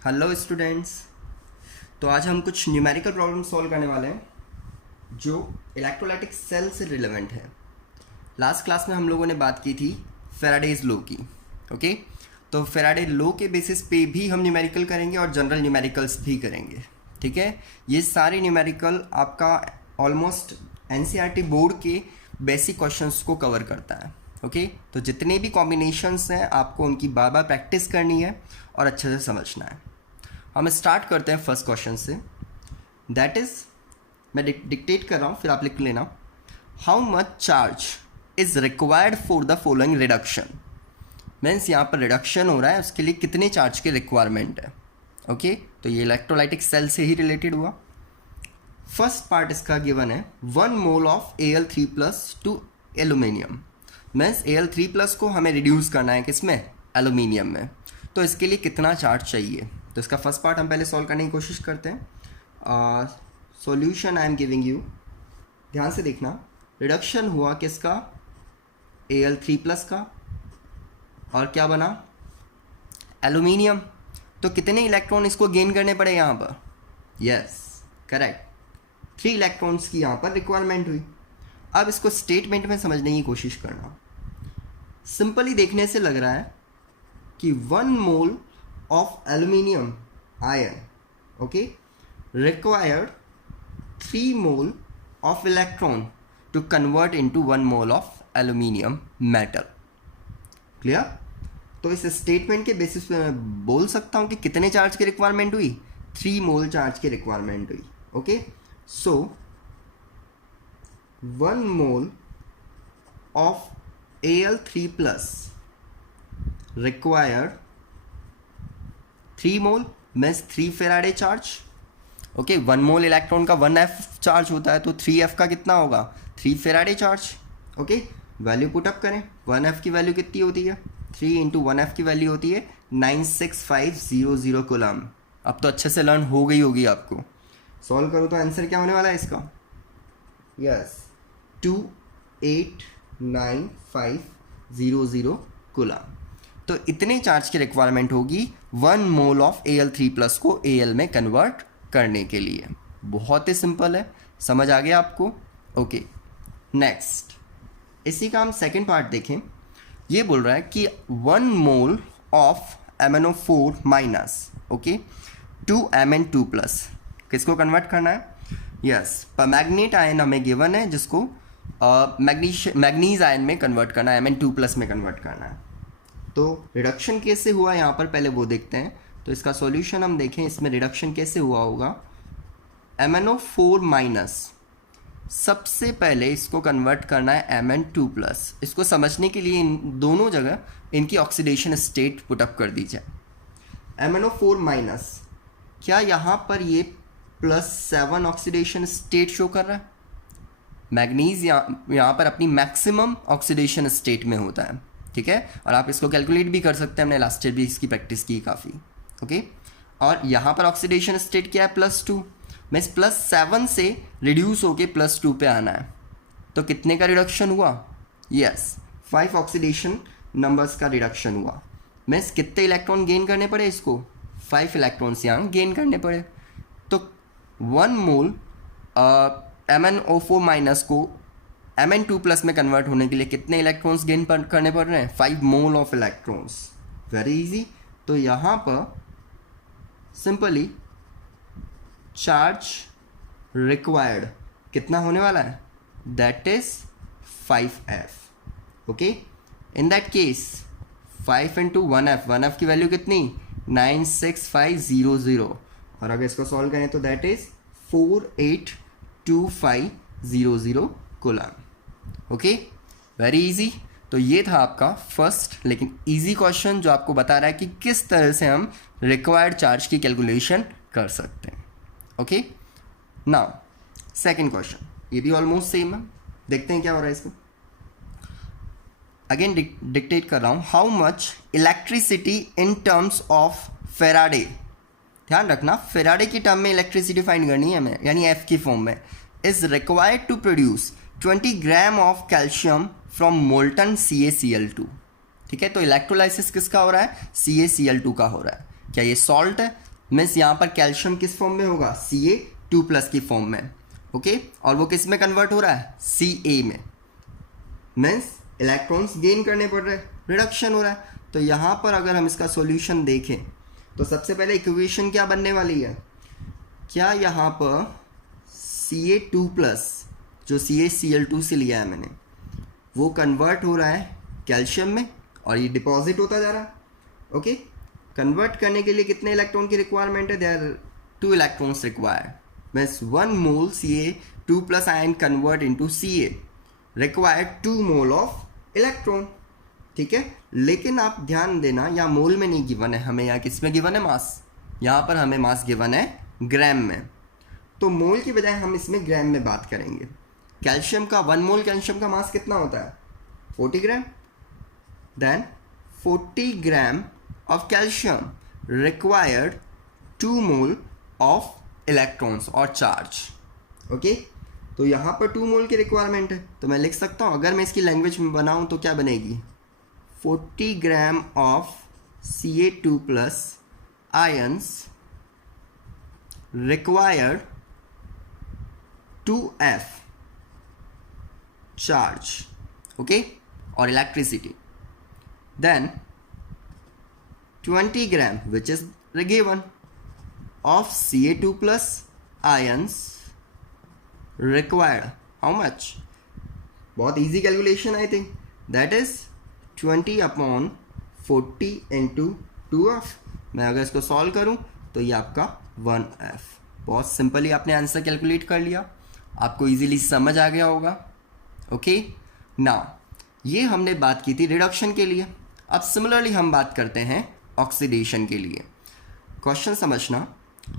Hello students. तो आज हम कुछ न्यूमेरिकल प्रॉब्लम सॉल्व करने वाले हैं जो इलेक्ट्रोलाइटिक सेल से रिलेवेंट है। लास्ट क्लास में हम लोगों ने बात की थी फेराडेज लॉ की। ओके, तो फेराडे लॉ के बेसिस पे भी हम न्यूमेरिकल करेंगे और जनरल न्यूमेरिकल्स भी करेंगे। ठीक है, ये सारे न्यूमेरिकल आपका ऑलमोस्ट एनसीईआरटी बोर्ड के बेसिक क्वेश्चंस को कवर करता है। ओके, तो जितने भी कॉम्बिनेशंस हैं आपको उनकी बार बार प्रैक्टिस करनी है और अच्छे से समझना है। हम स्टार्ट करते हैं फर्स्ट क्वेश्चन से। दैट इज, मैं डिक्टेट कर रहा हूँ फिर आप लिख लेना। How much charge is required for the following reduction. Means यहाँ पर रिडक्शन हो रहा है, उसके लिए कितने चार्ज की रिक्वायरमेंट है। ओके, तो ये इलेक्ट्रोलाइटिक सेल से ही रिलेटेड हुआ। फर्स्ट पार्ट इसका गिवन है 1 mole of Al3+ to aluminium. Means Al3+ को हमें रिड्यूस करना है किसमें, एल्यूमिनियम में। तो इसके लिए कितना चार्ज चाहिए, तो इसका फर्स्ट पार्ट हम पहले सॉल्व करने की कोशिश करते हैं। Solution I am giving you, ध्यान से देखना। रिडक्शन हुआ किसका, Al3+ का, और क्या बना, एल्यूमिनियम। तो कितने इलेक्ट्रॉन इसको गेन करने पड़े यहाँ पर, यस करेक्ट, 3 इलेक्ट्रॉन्स की यहाँ पर रिक्वायरमेंट हुई। अब इसको स्टेटमेंट में समझने की कोशिश करना। सिंपली देखने से लग रहा है कि 1 मोल of aluminium ion, okay, required 3 mole of electron to convert into 1 mole of aluminium metal. Clear? तो इस स्टेटमेंट के बेसिस पे मैं बोल सकता हूँ कि कितने चार्ज की रिक्वायरमेंट हुई, 3 मोल चार्ज की रिक्वायरमेंट हुई। Okay, so 1 mole of Al3+ required 3 mole means 3 Faraday charge. Okay, 1 mole electron का 1F चार्ज होता है, तो 3F का कितना होगा, 3 Faraday charge. Okay, value put up करें। 1F की वैल्यू कितनी होती है, 3 इंटू 1F की वैल्यू होती है 96500 कूलम। अब तो अच्छे से लर्न हो गई होगी आपको। सॉल्व करो तो आंसर क्या होने वाला है इसका, यस 289,500 कूलम। तो इतने चार्ज की रिक्वायरमेंट होगी 1 मोल ऑफ Al3+ को Al में कन्वर्ट करने के लिए। बहुत ही सिंपल है, समझ आ गया आपको। ओके, नेक्स्ट इसी का हम सेकेंड पार्ट देखें। ये बोल रहा है कि 1 mole of MnO4- okay to Mn2+, किसको कन्वर्ट करना है, यस परमैग्नेट आयन हमें गिवन है, जिसको मैग्नीज आयन में कन्वर्ट करना है, Mn2+ में कन्वर्ट करना है। तो रिडक्शन कैसे हुआ यहाँ पर पहले वो देखते हैं। तो इसका सॉल्यूशन हम देखें, इसमें रिडक्शन कैसे हुआ होगा। MnO4- सबसे पहले इसको कन्वर्ट करना है Mn2+। इसको समझने के लिए इन दोनों जगह इनकी ऑक्सीडेशन स्टेट पुटअप कर दी जाए। MnO4-, क्या यहाँ पर ये +7 ऑक्सीडेशन स्टेट शो कर रहा है। मैग्नीज यहाँ पर अपनी मैक्सिमम ऑक्सीडेशन स्टेट में होता है, ठीक है, और आप इसको कैलकुलेट भी कर सकते हैं, हमने लास्ट ईयर भी इसकी प्रैक्टिस की काफ़ी। ओके, और यहाँ पर ऑक्सीडेशन स्टेट क्या है, +2। मीन्स +7 से रिड्यूस होके +2 पे आना है। तो कितने का रिडक्शन हुआ, यस 5 ऑक्सीडेशन नंबर्स का रिडक्शन हुआ। मीन्स कितने इलेक्ट्रॉन गेन करने पड़े इसको, 5 इलेक्ट्रॉन्स यहाँ गेन करने पड़े। तो 1 मोल MnO4- को Mn2+ में कन्वर्ट होने के लिए कितने इलेक्ट्रॉन्स गेन करने पड़ रहे हैं, 5 मोल ऑफ इलेक्ट्रॉन्स। Very easy. तो यहाँ पर सिंपली चार्ज रिक्वायर्ड कितना होने वाला है, that is 5F। Okay, in that case 5 into 1F की वैल्यू कितनी, 96500, और अगर इसको सॉल्व करें तो that is 482500 coulomb. Okay, very easy. तो ये था आपका फर्स्ट लेकिन इजी क्वेश्चन, जो आपको बता रहा है कि किस तरह से हम रिक्वायर्ड चार्ज की कैलकुलेशन कर सकते हैं। ओके, नाउ सेकंड क्वेश्चन, ये भी ऑलमोस्ट सेम है, देखते हैं क्या हो रहा है इसमें। अगेन डिक्टेट कर रहा हूँ, how much electricity in terms of Faraday. ध्यान रखना, फेराडे की टर्म में इलेक्ट्रिसिटी फाइंड करनी है हमें, यानी एफ की फॉर्म में, is required to produce 20 gram of calcium from molten CaCl2। ठीक है, तो इलेक्ट्रोलाइसिस किसका हो रहा है, CaCl2 का हो रहा है। क्या ये सॉल्ट है, मीन्स यहाँ पर कैल्शियम किस फॉर्म में होगा, Ca2+ की फॉर्म में, ओके। और वो किस में कन्वर्ट हो रहा है, Ca में, मीन्स इलेक्ट्रॉन्स गेन करने पड़ रहे हैं, रिडक्शन हो रहा है। तो यहाँ पर अगर हम इसका सॉल्यूशन देखें तो सबसे पहले इक्वेशन क्या बनने वाली है, क्या यहाँ पर Ca2+ जो CaCl2 से लिया है मैंने, वो कन्वर्ट हो रहा है कैल्शियम में और ये डिपॉजिट होता जा रहा है, ओके। कन्वर्ट करने के लिए कितने इलेक्ट्रॉन की रिक्वायरमेंट है, there are 2 electrons required, means 1 mole Ca2+ ion convert into Ca required 2 mole of electron, ठीक है। लेकिन आप ध्यान देना यहाँ मोल में नहीं गिवन है हमें, यहाँ किस में गिवन है, मास। यहाँ पर हमें मास गिवन है ग्राम में, तो मोल की बजाय हम इसमें ग्राम में बात करेंगे। कैल्शियम का 1 मोल कैल्शियम का मास कितना होता है, 40 gram. Then 40 gram of calcium required 2 mole of electrons और चार्ज, ओके। तो यहाँ पर 2 मोल की रिक्वायरमेंट है, तो मैं लिख सकता हूँ, अगर मैं इसकी लैंग्वेज में बनाऊँ तो क्या बनेगी, 40 gram of Ca2+ ions required 2F charge, okay, और electricity. Then 20 gram which is given of Ca2+ ions required how much, बहुत easy calculation I think, that is 20/40 into 2F। मैं अगर इसको सॉल्व करूं तो ये आपका 1F। बहुत सिंपली आपने आंसर कैलकुलेट कर लिया, आपको इजीली समझ आ गया होगा, ओके। नाउ ये हमने बात की थी रिडक्शन के लिए, अब सिमिलरली हम बात करते हैं ऑक्सीडेशन के लिए। क्वेश्चन समझना,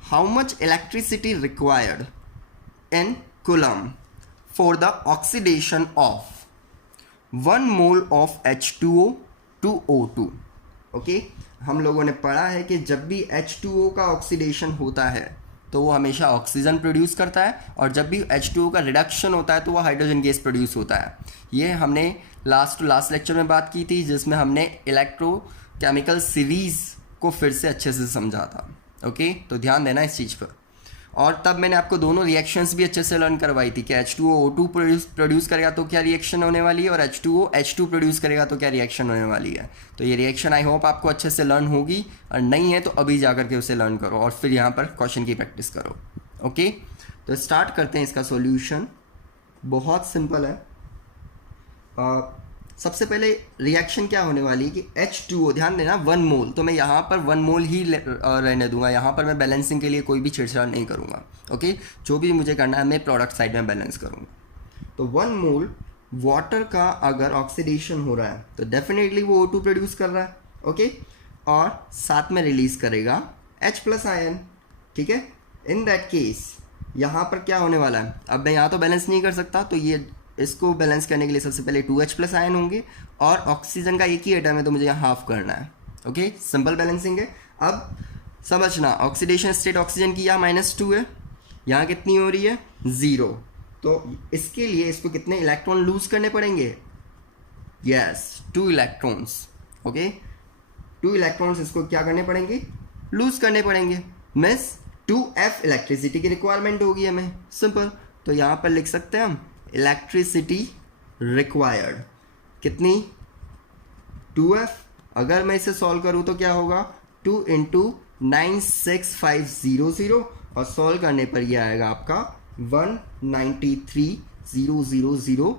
how much electricity required in coulomb for the oxidation of 1 mole of H2O to O2, okay. हम लोगों ने पढ़ा है कि जब भी H2O का ऑक्सीडेशन होता है तो वो हमेशा ऑक्सीजन प्रोड्यूस करता है, और जब भी H2O का रिडक्शन होता है तो वो हाइड्रोजन गैस प्रोड्यूस होता है। ये हमने लास्ट लेक्चर में बात की थी, जिसमें हमने इलेक्ट्रोकेमिकल सीरीज़ को फिर से अच्छे से समझा था, ओके। तो ध्यान देना इस चीज़ पर। और तब मैंने आपको दोनों रिएक्शंस भी अच्छे से लर्न करवाई थी कि H2O O2 प्रोड्यूस करेगा तो क्या रिएक्शन होने वाली है, और H2O H2 प्रोड्यूस करेगा तो क्या रिएक्शन होने वाली है। तो ये रिएक्शन आई होप आपको अच्छे से लर्न होगी, और नहीं है तो अभी जा करके उसे लर्न करो और फिर यहाँ पर क्वेश्चन की प्रैक्टिस करो, ओके। तो स्टार्ट करते हैं इसका सोल्यूशन, बहुत सिंपल है। सबसे पहले रिएक्शन क्या होने वाली है कि H2O, ध्यान देना 1 मोल, तो मैं यहाँ पर 1 मोल ही रहने दूंगा, यहाँ पर मैं बैलेंसिंग के लिए कोई भी छेड़छाड़ नहीं करूँगा, ओके। जो भी मुझे करना है मैं प्रोडक्ट साइड में बैलेंस करूँगा। तो 1 मोल वाटर का अगर ऑक्सीडेशन हो रहा है तो डेफिनेटली वो O2 प्रोड्यूस कर रहा है, ओके, और साथ में रिलीज करेगा H+ आयन, ठीक है। इन दैट केस यहाँ पर क्या होने वाला है, अब मैं यहाँ तो बैलेंस नहीं कर सकता, तो ये इसको बैलेंस करने के लिए सबसे पहले 2H+ आयन होंगे, और ऑक्सीजन का एक ही एटम है तो मुझे यहाँ हाफ करना है, ओके। सिंपल बैलेंसिंग है। अब समझना, ऑक्सीडेशन स्टेट ऑक्सीजन की यहाँ -2 है, यहाँ कितनी हो रही है 0, तो इसके लिए इसको कितने इलेक्ट्रॉन लूज करने पड़ेंगे, यस 2 इलेक्ट्रॉन्स, ओके। 2 इलेक्ट्रॉन्स इसको क्या करने पड़ेंगे, लूज करने पड़ेंगे, मीन्स 2F इलेक्ट्रिसिटी की रिक्वायरमेंट होगी हमें, सिंपल। तो यहाँ पर लिख सकते हैं हम इलेक्ट्रिसिटी रिक्वायर्ड कितनी, 2F। अगर मैं इसे सॉल्व करूँ तो क्या होगा, 2 × 96500, और सॉल्व करने पर यह आएगा आपका 193,000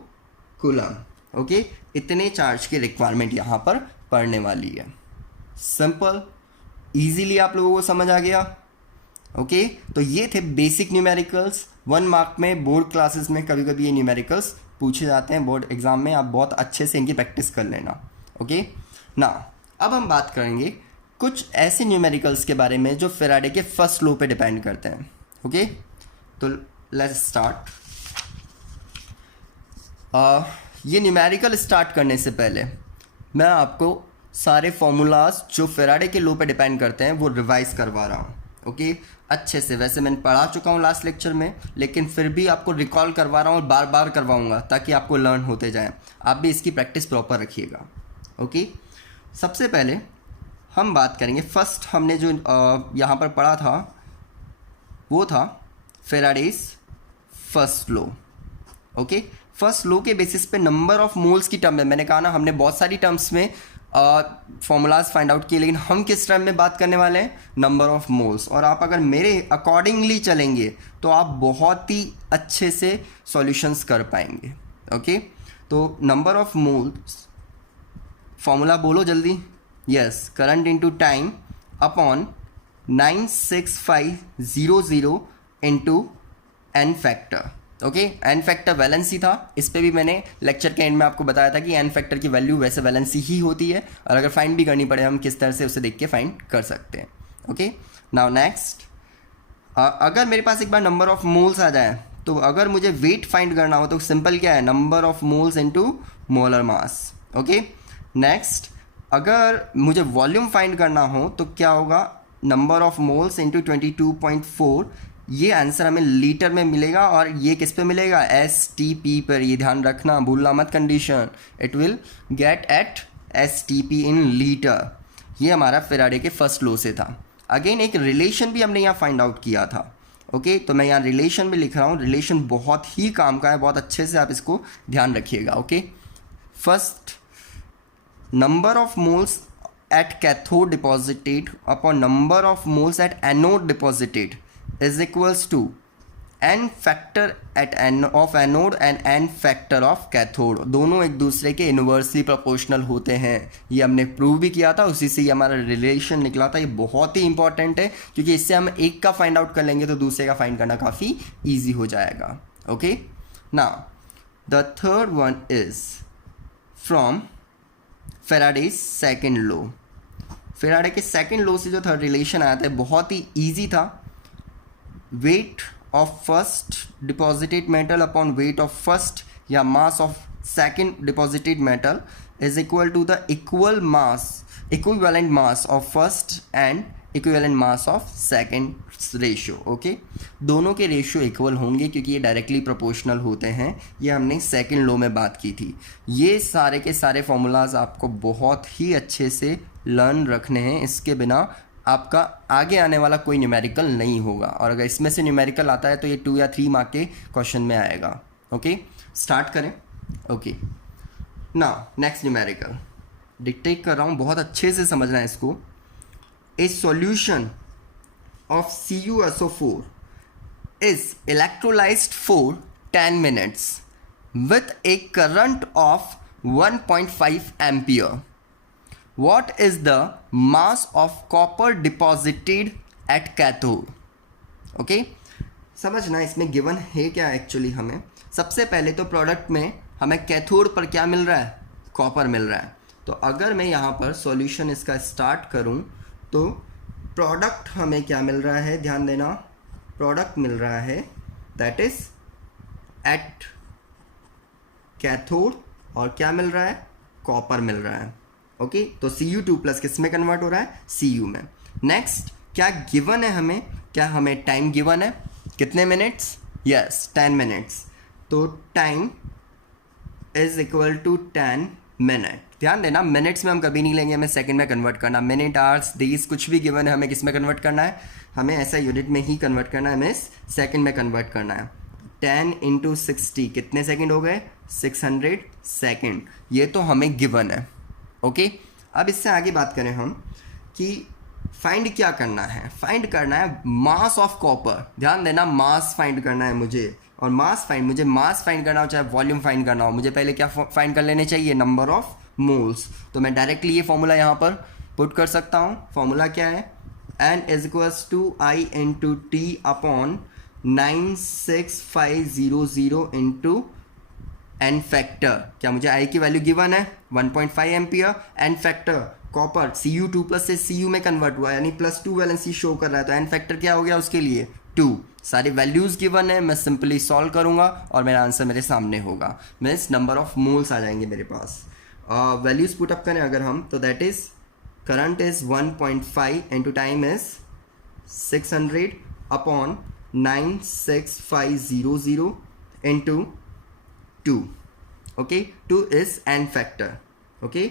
कूलम, ओके। इतने चार्ज की रिक्वायरमेंट यहाँ पर पड़ने वाली है, सिंपल, इजीली आप लोगों को समझ आ गया, ओके। तो ये थे बेसिक न्यूमेरिकल्स। 1 मार्क में बोर्ड क्लासेस में कभी कभी ये न्यूमेरिकल्स पूछे जाते हैं, बोर्ड एग्जाम में आप बहुत अच्छे से इनकी प्रैक्टिस कर लेना, ओके ना। अब हम बात करेंगे कुछ ऐसे न्यूमेरिकल्स के बारे में जो फेराडे के फर्स्ट लॉ पे डिपेंड करते हैं, ओके। तो लेट्स स्टार्ट। ये न्यूमेरिकल स्टार्ट करने से पहले मैं आपको सारे फॉर्मूलाज जो फेराडे के लॉ पे डिपेंड करते हैं वो रिवाइज करवा रहा हूँ, ओके, अच्छे से। वैसे मैंने पढ़ा चुका हूँ लास्ट लेक्चर में, लेकिन फिर भी आपको रिकॉल करवा रहा हूँ और बार बार करवाऊँगा ताकि आपको लर्न होते जाए। आप भी इसकी प्रैक्टिस प्रॉपर रखिएगा, ओके। सबसे पहले हम बात करेंगे, फर्स्ट हमने जो यहाँ पर पढ़ा था वो था Faraday's first law. Okay, first law के बेसिस पे नंबर ऑफ मोल्स की टर्म में, मैंने कहा ना हमने बहुत सारी टर्म्स में फॉर्मूलाज फाइंड आउट किए, लेकिन हम किस टर्म में बात करने वाले हैं, नंबर ऑफ मोल्स। और आप अगर मेरे अकॉर्डिंगली चलेंगे तो आप बहुत ही अच्छे से सॉल्यूशंस कर पाएंगे। ओके, तो नंबर ऑफ मोल्स फॉर्मूला बोलो जल्दी। Yes, current into time upon 96500 into N factor. Okay, N factor valency था, इस पे भी मैंने लेक्चर के एंड में आपको बताया था कि एन फैक्टर की वैल्यू वैसे वैलेंसी ही होती है, और अगर फाइंड भी करनी पड़े हम किस तरह से उसे देख के फाइंड कर सकते हैं। ओके, नाउ नेक्स्ट, अगर मेरे पास एक बार नंबर ऑफ मोल्स आ जाए, तो अगर मुझे वेट फाइंड करना हो तो सिंपल क्या है, number of moles into molar mass. Okay, next, अगर मुझे वॉल्यूम फाइंड करना हो तो क्या होगा, नंबर ऑफ मोल्स इंटू 22.4। ये आंसर हमें लीटर में मिलेगा, और ये किस पे मिलेगा, STP पर। ये ध्यान रखना, भूलना मत condition, it will get at STP in litre. ये हमारा फेराडे के फर्स्ट लॉ से था। अगेन एक रिलेशन भी हमने यहाँ फाइंड आउट किया था। ओके, तो मैं यहाँ रिलेशन भी लिख रहा हूँ, रिलेशन बहुत ही काम का है, बहुत अच्छे से आप इसको ध्यान रखिएगा। Okay, first, number of moles at cathode deposited upon number of moles at anode deposited is equals to n factor at n of anode and n factor of cathode। दोनों एक दूसरे के इनवर्सली प्रोपोर्शनल होते हैं, ये हमने prove भी किया था, उसी से ये हमारा रिलेशन निकला था। ये बहुत ही इंपॉर्टेंट है, क्योंकि इससे हम एक का फाइंड आउट कर लेंगे तो दूसरे का फाइंड करना काफ़ी ईजी हो जाएगा। Okay, now the third one is from Faraday's second law. Faraday के सेकेंड लॉ से जो थर्ड रिलेशन आया था बहुत ही इजी था। Weight of first deposited metal upon weight of first या mass of second deposited metal is equal to the equivalent mass of first and equivalent mass of second ratio. Okay, दोनों के ratio equal होंगे क्योंकि ये directly proportional होते हैं। ये हमने सेकेंड लॉ में बात की थी। ये सारे के सारे फॉर्मूलाज आपको बहुत ही अच्छे से लर्न रखने हैं, इसके बिना आपका आगे आने वाला कोई न्यूमेरिकल नहीं होगा, और अगर इसमें से न्यूमेरिकल आता है तो ये 2 या 3 मार्क के क्वेश्चन में आएगा। ओके, स्टार्ट करें। Okay, now next numerical dictate कर रहा हूँ, बहुत अच्छे से समझना है इसको। A solution of CuSO4 is electrolyzed for 10 minutes with a current of 1.5 ampere. What is the mass of copper deposited at cathode? Okay? समझना, इसमें गिवन है क्या एक्चुअली। हमें सबसे पहले तो प्रोडक्ट में हमें कैथोड पर क्या मिल रहा है, कॉपर मिल रहा है। तो अगर मैं यहाँ पर सॉल्यूशन इसका स्टार्ट करूँ तो प्रोडक्ट हमें क्या मिल रहा है, ध्यान देना, प्रोडक्ट मिल रहा है दैट इज एट कैथोड, और क्या मिल रहा है, कॉपर मिल रहा है। ओके, तो Cu2+ किस में कन्वर्ट हो रहा है, Cu में। नेक्स्ट, क्या गिवन है हमें, क्या हमें टाइम गिवन है, कितने मिनट्स, यस 10 मिनट्स। तो time is equal to 10 minute. ध्यान देना, मिनट्स में हम कभी नहीं लेंगे, हमें सेकंड में कन्वर्ट करना। मिनट, आवर्स, डेज कुछ भी गिवन है, हमें किस में कन्वर्ट करना है, हमें ऐसा यूनिट में ही कन्वर्ट करना है, हमें सेकंड में कन्वर्ट करना है। 10 × 60 कितने सेकंड हो गए, 600 सेकंड। ये तो हमें गिवन है। ओके, अब इससे आगे बात करें हम कि फाइंड क्या करना है, फाइंड करना है मास ऑफ कॉपर। ध्यान देना, मास फाइंड करना है मुझे, और मुझे मास फाइंड करना हो चाहे वॉल्यूम फाइंड करना हो, मुझे पहले क्या फाइंड कर लेने चाहिए, नंबर ऑफ मोल्स। तो मैं डायरेक्टली ये फॉर्मूला यहाँ पर पुट कर सकता हूँ। फॉर्मूला क्या है, N = I × T upon 96500 into N factor. क्या मुझे I की वैल्यू गिवन है, 1.5 ampere. N factor copper Cu2+ से Cu में कन्वर्ट हुआ, यानी +2 वैलेंसी शो कर रहा है, तो एन फैक्टर क्या हो गया उसके लिए, 2। सारी वैल्यूज़ गिवन है, मैं सिंपली सॉल्व करूँगा और मेरा आंसर मेरे सामने होगा। मीन्स नंबर ऑफ मोल्स आ जाएंगे मेरे पास। वैल्यूज़ पुट अप करें अगर हम, तो that is current is 1.5 into time is 600 upon 96500 into 2। Okay, 2 is an factor. Okay,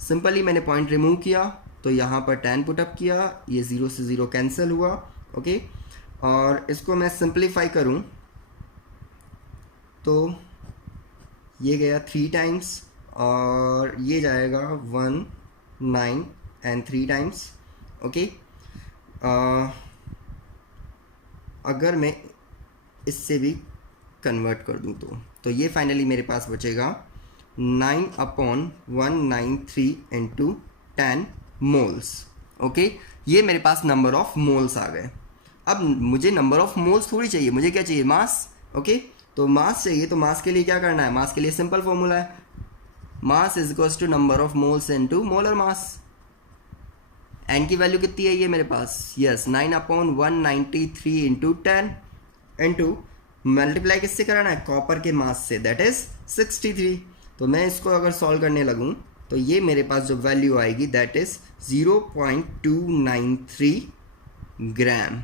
simply मैंने पॉइंट रिमूव किया तो यहाँ पर 10 पुटअप किया, ये 0 से 0 कैंसिल हुआ। ओके, और इसको मैं सिंप्लीफाई करूँ तो ये गया 3 टाइम्स और ये जाएगा 1 9 एंड 3 टाइम्स। ओके, अगर मैं इससे भी कन्वर्ट कर दूँ तो ये फाइनली मेरे पास बचेगा 9/193 इंटू 10 मोल्स। ओके, ये मेरे पास नंबर ऑफ मोल्स आ गए। अब मुझे नंबर ऑफ मोल्स थोड़ी चाहिए, मुझे क्या चाहिए, मास। ओके, तो मास चाहिए, तो मास के लिए क्या करना है, मास के लिए सिंपल फॉर्मूला है, mass is equals to number of moles into molar mass. N की वैल्यू कितनी है ये मेरे पास, यस 9/193 इंटू 10 इंटू मल्टीप्लाई किससे कराना है, कॉपर के मास से, दैट इज 63। तो मैं इसको अगर सॉल्व करने लगूँ तो ये मेरे पास जो वैल्यू आएगी दैट इज 0.293 ग्राम।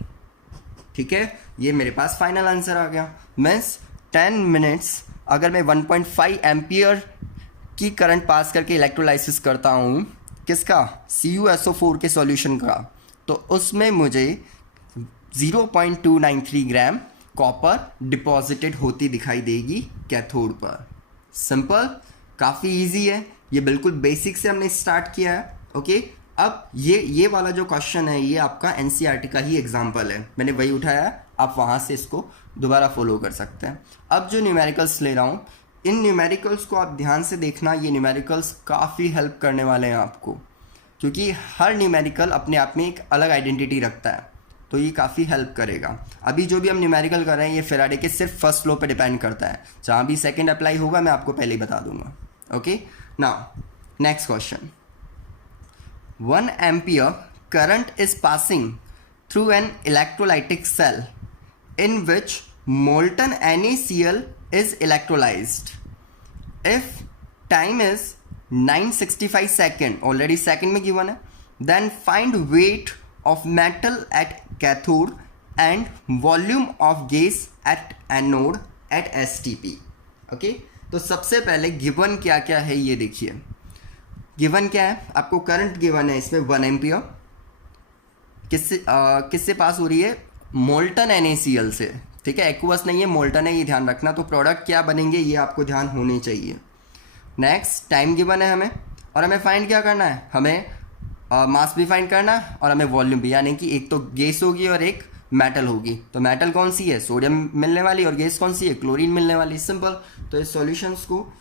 ठीक है, ये मेरे पास फाइनल आंसर आ गया। मीन्स 10 मिनट्स अगर मैं 1.5 एम्पियर की करंट पास करके इलेक्ट्रोलाइसिस करता हूँ किसका, CuSO4 के सॉल्यूशन का, तो उसमें मुझे 0.293 ग्राम कॉपर डिपॉजिटेड होती दिखाई देगी कैथोड पर। सिंपल, काफ़ी इजी है, ये बिल्कुल बेसिक से हमने स्टार्ट किया है। ओके, अब ये वाला जो क्वेश्चन है ये आपका NCERT का ही एग्जाम्पल है, मैंने वही उठाया है, आप वहाँ से इसको दोबारा फॉलो कर सकते हैं। अब जो न्यूमेरिकल्स ले रहा हूँ, इन न्यूमेरिकल्स को आप ध्यान से देखना, ये न्यूमेरिकल्स काफ़ी हेल्प करने वाले हैं आपको, क्योंकि हर न्यूमेरिकल अपने आप में एक अलग आइडेंटिटी रखता है, तो ये काफ़ी हेल्प करेगा। अभी जो भी हम न्यूमेरिकल कर रहे हैं ये फेराडे के सिर्फ फर्स्ट लॉ पे डिपेंड करता है, जहाँ भी सेकंड अप्लाई होगा मैं आपको पहले ही बता दूंगा। Okay, now next question, 1 ampere current is passing through an electrolytic cell in which molten NaCl is electrolyzed. If time is 965 second, already second में given है, then find weight of metal at cathode and volume of gas at anode at STP. Okay, तो सबसे पहले given क्या क्या है ये देखिए। गिवन क्या है, आपको करंट गिवन है इसमें 1 एम्पियर, किससे पास हो रही है, मोल्टन NaCl से। ठीक है, एक्वस नहीं है, मोल्टन है, ये ध्यान रखना। तो प्रोडक्ट क्या बनेंगे ये आपको ध्यान होने चाहिए। नेक्स्ट, टाइम गिवन है हमें, और हमें फाइंड क्या करना है, हमें मास भी फाइंड करना है और हमें वॉल्यूम भी, यानी कि एक तो गैस होगी और एक मेटल होगी। तो मेटल कौन सी है, सोडियम मिलने वाली, और गैस कौन सी है, क्लोरीन मिलने वाली। सिंपल। तो इस सॉल्यूशंस को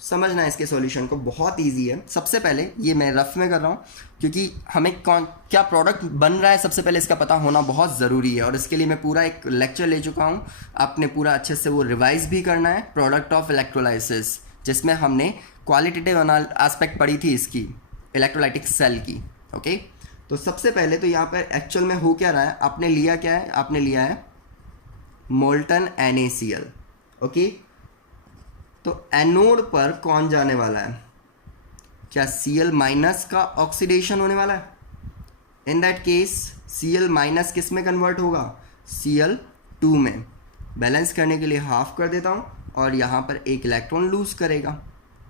समझना है, इसके सॉल्यूशन को, बहुत इजी है। सबसे पहले ये मैं रफ में कर रहा हूँ क्योंकि हमें क्या प्रोडक्ट बन रहा है सबसे पहले इसका पता होना बहुत ज़रूरी है, और इसके लिए मैं पूरा एक लेक्चर ले चुका हूँ, आपने पूरा अच्छे से वो रिवाइज भी करना है। प्रोडक्ट ऑफ इलेक्ट्रोलाइसिस, जिसमें हमने क्वालिटेटिव एस्पेक्ट पढ़ी थी इसकी, इलेक्ट्रोलाइटिक सेल की। ओके, तो सबसे पहले तो यहाँ पर एक्चुअल में हो क्या रहा है, आपने लिया क्या है, आपने लिया है मोल्टन NaCl। ओके, तो एनोड पर कौन जाने वाला है, क्या Cl माइनस का ऑक्सीडेशन होने वाला है। In that case Cl minus किस में कन्वर्ट होगा, Cl2 में। बैलेंस करने के लिए हाफ कर देता हूँ और यहाँ पर एक इलेक्ट्रॉन लूज करेगा।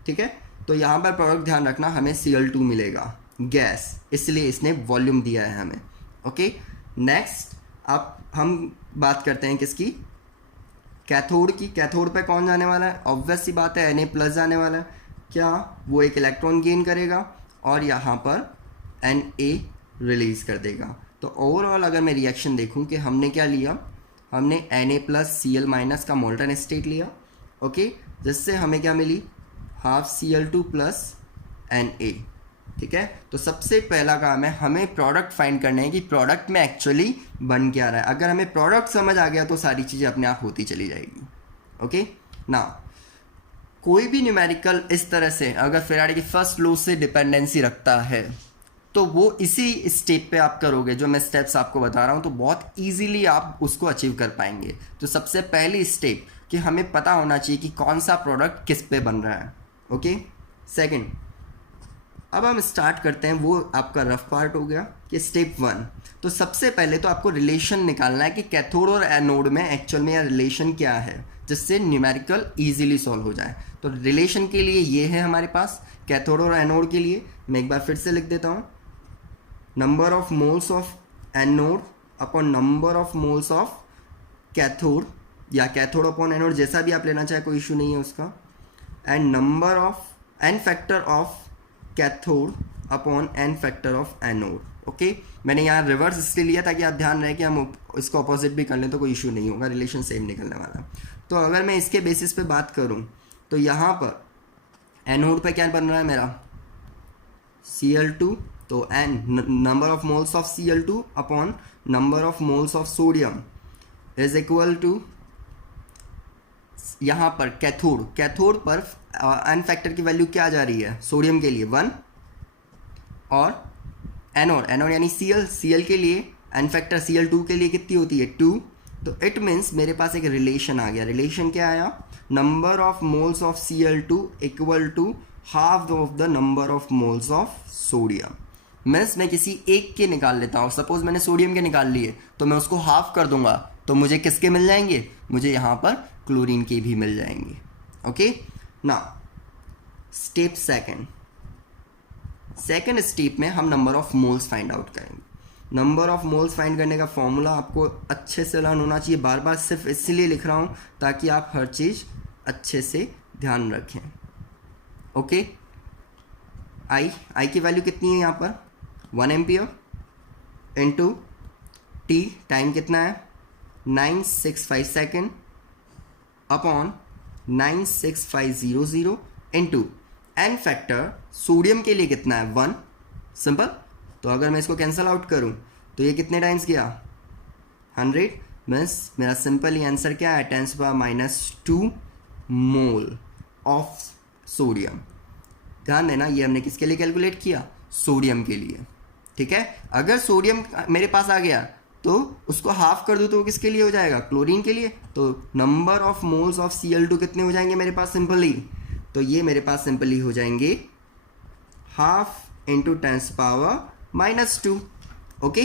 ठीक है, तो यहाँ पर प्रोडक्ट ध्यान रखना, हमें Cl2 मिलेगा, गैस, इसलिए इसने वॉल्यूम दिया है हमें। ओके, नेक्स्ट अब हम बात करते हैं किसकी, कैथोड की। कैथोड पे कौन जाने वाला है, ऑब्वियस सी बात है Na+ जाने वाला है। क्या वो एक इलेक्ट्रॉन गेन करेगा और यहाँ पर Na रिलीज कर देगा। तो ओवरऑल अगर मैं रिएक्शन देखूँ कि हमने क्या लिया, हमने Na+ Cl- का मोल्टन स्टेट लिया। ओके, जिससे हमें क्या मिली, हाफ Cl2 + Na। ठीक है, तो सबसे पहला काम है हमें प्रोडक्ट फाइंड करना है कि प्रोडक्ट में एक्चुअली बन क्या रहा है। अगर हमें प्रोडक्ट समझ आ गया तो सारी चीज़ें अपने आप होती चली जाएगी। ओके, ना कोई भी न्यूमेरिकल इस तरह से अगर फेराडे की फर्स्ट लॉ से डिपेंडेंसी रखता है तो वो इसी स्टेप पे आप करोगे, जो मैं स्टेप्स आपको बता रहा हूँ, तो बहुत ईजिली आप उसको अचीव कर पाएंगे। तो सबसे पहली स्टेप कि हमें पता होना चाहिए कि कौन सा प्रोडक्ट किस पे बन रहा है। ओके, सेकेंड, अब हम स्टार्ट करते हैं, वो आपका रफ पार्ट हो गया कि स्टेप 1। तो सबसे पहले तो आपको रिलेशन निकालना है कि कैथोड और एनोड में एक्चुअल में यह रिलेशन क्या है। जिससे न्यूमेरिकल ईजिली सॉल्व हो जाए। तो रिलेशन के लिए ये है हमारे पास, कैथोड और एनोड के लिए मैं एक बार फिर से लिख देता हूँ, number of moles of anode upon number of moles of cathode, या कैथोड अपॉन एनोड, जैसा भी आप लेना चाहे कोई इशू नहीं है उसका, and number of N factor of cathode upon N factor of anode. Okay, मैंने यहाँ रिवर्स इसलिए लिया ताकि आप ध्यान रहे कि हम इसको अपोजिट भी कर लें तो कोई इशू नहीं होगा, रिलेशन सेम निकलने वाला। तो अगर मैं इसके बेसिस पे बात करूँ तो यहाँ पर एनोड पे क्या बन रहा है मेरा, Cl2, तो N number of moles of Cl2 upon number of moles of sodium is equal to, यहाँ पर कैथोड पर एन फैक्टर की वैल्यू क्या आ जा रही है, सोडियम के लिए 1, और एनोड यानी Cl के लिए एन फैक्टर Cl2 के लिए कितनी होती है 2। तो इट मीन्स मेरे पास एक रिलेशन आ गया। रिलेशन क्या आया, number of moles of Cl2 equal to half of the number of moles of sodium. Means मैं किसी एक के निकाल लेता हूँ, सपोज मैंने सोडियम के निकाल लिए तो मैं उसको हाफ कर दूंगा तो मुझे किसके मिल जाएंगे, मुझे यहाँ पर क्लोरीन के भी मिल जाएंगे। Okay, now step second step में हम number of moles find out करेंगे। नंबर ऑफ मोल्स फाइंड करने का फॉर्मूला आपको अच्छे से लर्न होना चाहिए, बार बार सिर्फ इसलिए लिख रहा हूँ ताकि आप हर चीज़ अच्छे से ध्यान रखें। ओके, आई की वैल्यू कितनी है यहाँ पर 1 एम्पियर इंटू टी, टाइम कितना है 965 second upon 96500 into N factor sodium के लिए कितना है 1, सिंपल। तो अगर मैं इसको कैंसल आउट करूं तो ये कितने टाइम्स गया 100, मीन्स मेरा सिंपल ही आंसर क्या है 10⁻² मोल ऑफ सोडियम। ध्यान देना ये हमने किसके लिए कैलकुलेट किया, सोडियम के लिए। ठीक है, अगर सोडियम मेरे पास आ गया तो उसको हाफ कर दूँ तो वो किसके लिए हो जाएगा, क्लोरीन के लिए। तो number of moles of Cl2 कितने हो जाएंगे मेरे पास सिंपली, तो ये मेरे पास सिंपली हो जाएंगे half into 10⁻²। Okay,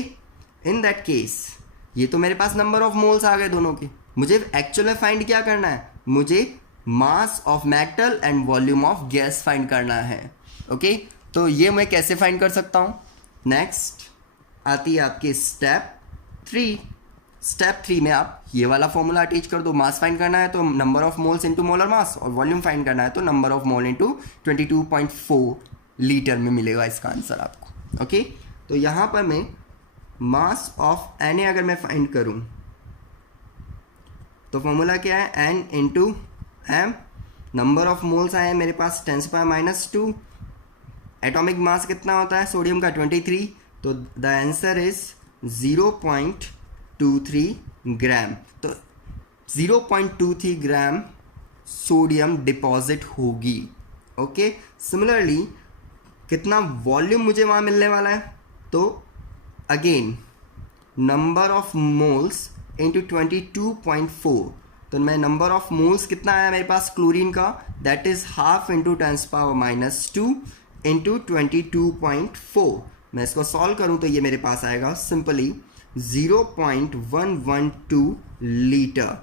in that case ये तो मेरे पास नंबर ऑफ मोल्स आ गए दोनों के। मुझे एक्चुअल में फाइंड क्या करना है, मुझे mass of metal and volume of gas find करना है। ओके, तो ये मैं कैसे फाइंड कर सकता हूँ। नेक्स्ट आती है आपकी स्टेप 3। स्टेप 3 में आप ये वाला फॉर्मूला अटैच कर दो। मास फाइंड करना है तो number of moles into molar mass, और वॉल्यूम फाइंड करना है तो number of mole into 22.4 litre में मिलेगा इसका आंसर आपको। ओके, तो यहाँ पर मैं मास ऑफ Na अगर मैं फाइंड करूँ तो फॉर्मूला क्या है N into m, number of moles आए हैं मेरे पास 10⁻², एटॉमिक मास कितना होता है सोडियम का 23, तो द आंसर इज 0.23 ग्राम। तो 0.23 ग्राम सोडियम डिपॉजिट होगी। ओके, सिमिलरली कितना वॉल्यूम मुझे वहाँ मिलने वाला है, तो again number of moles into 22.4, तो मैं नंबर ऑफ मोल्स कितना आया मेरे पास क्लोरीन का, that is half into 10⁻² into 22.4। मैं इसको सॉल्व करूं तो ये मेरे पास आएगा simply 0.112 litre